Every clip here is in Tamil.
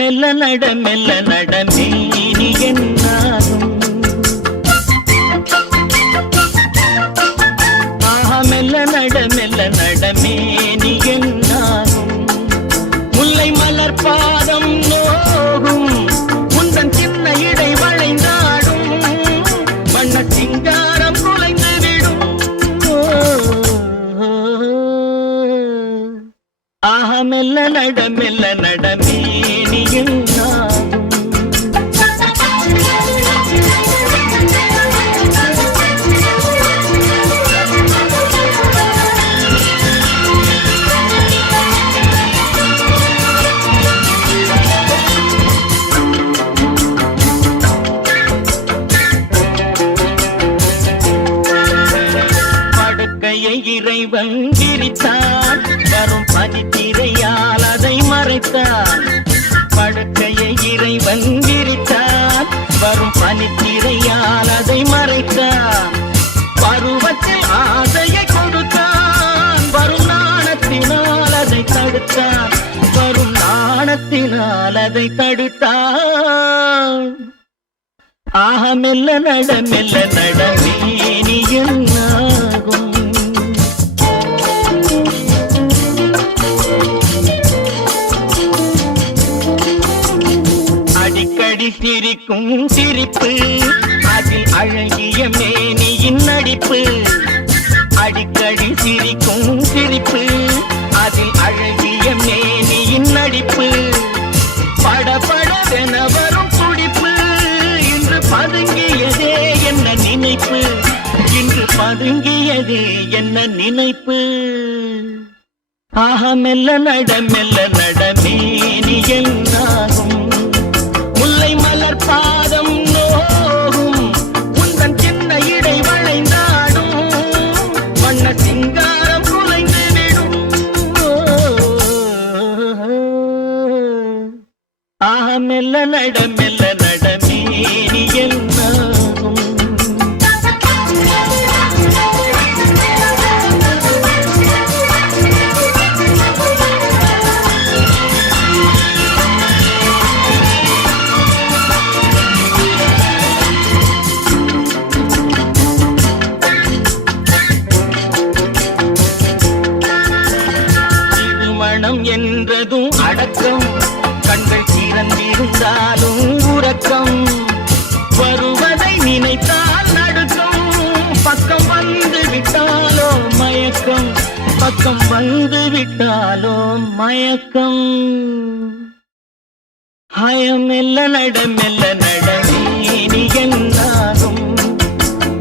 மெல்ல நட மேனி என்னாகும். ஆஹா மெல்ல நட மேனி என்னாகும். முல்லை மலர் பாதம் நோகும் முந்தன் சின்ன இடை வளைந்தாடும். வண்ண சிங்காரம் குலைந்து விடும். ஆஹா மெல்ல நட மேனி என்னாகும். படுக்கையை இறைவன் விரித்தான், வரும் பதித்திரையால் அதை மறைத்தான். படுக்கையை இறைவன் விரித்தான், வரும் பனித்திரையால் அதை மறைத்தான். பருவத்தில் ஆசையை கொடுத்தான், வரும் நாணத்தினால் அதை தடுத்தான். வரும் நாணத்தினால் அதை தடுத்தான். ஆஹ மெல்ல நட மேனி என்னாகும். அடிக்கடி சிரிக்கும் சிரிப்பு, அதில் அழகிய மேனியின் நடிப்பு. அடிக்கடி சிரிக்கும் சிரிப்பு, அதில் அழகிய மேனியின் நடிப்பு. படபடவென வரும் துடிப்பு, இன்று பதுங்கியதே என்ன நினைப்பு. இன்று பதுங்கியதே என்ன நினைப்பு. ஆஹா மெல்ல நட மேனி என்னாகும். முல்லை மலர் பாதம் நோகும் உந்தன் சின்ன இடை வளைந்தாடும். வண்ண சிங்காரம் குலைந்து விடும். ஆஹா மெல்ல நட மேனி என்னாகும். என்றதும் அடக்கம், கண்கள் திறந்திருந்தாலும் உறக்கம். வருவதை நினைத்தால் நடுக்கம், பக்கம் வந்து விட்டாலோ மயக்கம். பக்கம் வந்து விட்டாலோ மயக்கம். ஹயம் மெல்ல நட மேனி என்னாகும்.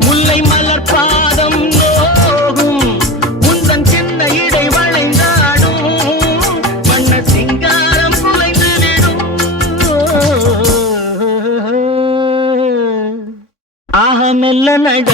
முல்லை மலர் பாதம் நோகும் முந்தன் சின்ன இடை வளைந்தாடும். வண்ண சிங்காரம் குலைந்து விடும். ஆஹ மெல்ல நட